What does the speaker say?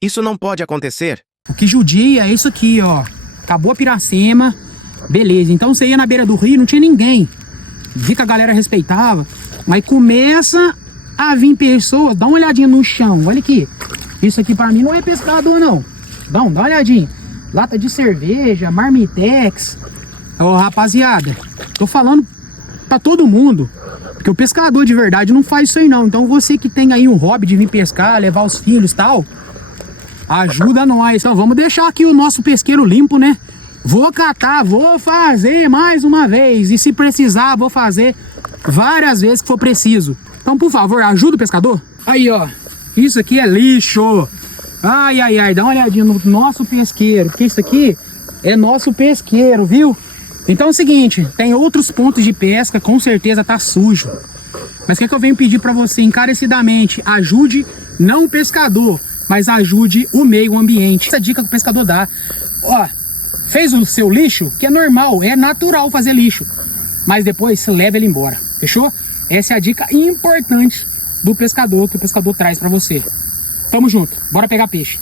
Isso não pode acontecer. O que judia é isso aqui, ó. Acabou a Piracema. Beleza, então você ia na beira do rio, não tinha ninguém. Vi que a galera respeitava. Mas começa a vir pessoas. Dá uma olhadinha no chão, olha aqui. Isso aqui pra mim não é pescador, não. Dá uma olhadinha. Lata de cerveja, marmitex. Ó, rapaziada, tô falando pra todo mundo. Porque o pescador de verdade não faz isso aí, não. Então você que tem aí um hobby de vir pescar, levar os filhos e tal, ajuda nós. Então vamos deixar aqui o nosso pesqueiro limpo, né? Vou catar, vou fazer mais uma vez. E se precisar, vou fazer várias vezes que for preciso. Então, por favor, ajuda o pescador. Aí, ó. Isso aqui é lixo. Ai, ai, ai. Dá uma olhadinha no nosso pesqueiro. Porque isso aqui é nosso pesqueiro, viu? Então é o seguinte. Tem outros pontos de pesca. Com certeza tá sujo. Mas o que eu venho pedir pra você encarecidamente? Ajude não o pescador, mas ajude o meio ambiente. Essa dica que o pescador dá. Ó. Fez o seu lixo, que é normal, é natural fazer lixo. Mas depois você leva ele embora, fechou? Essa é a dica importante do pescador, que o pescador traz pra você. Tamo junto, bora pegar peixe.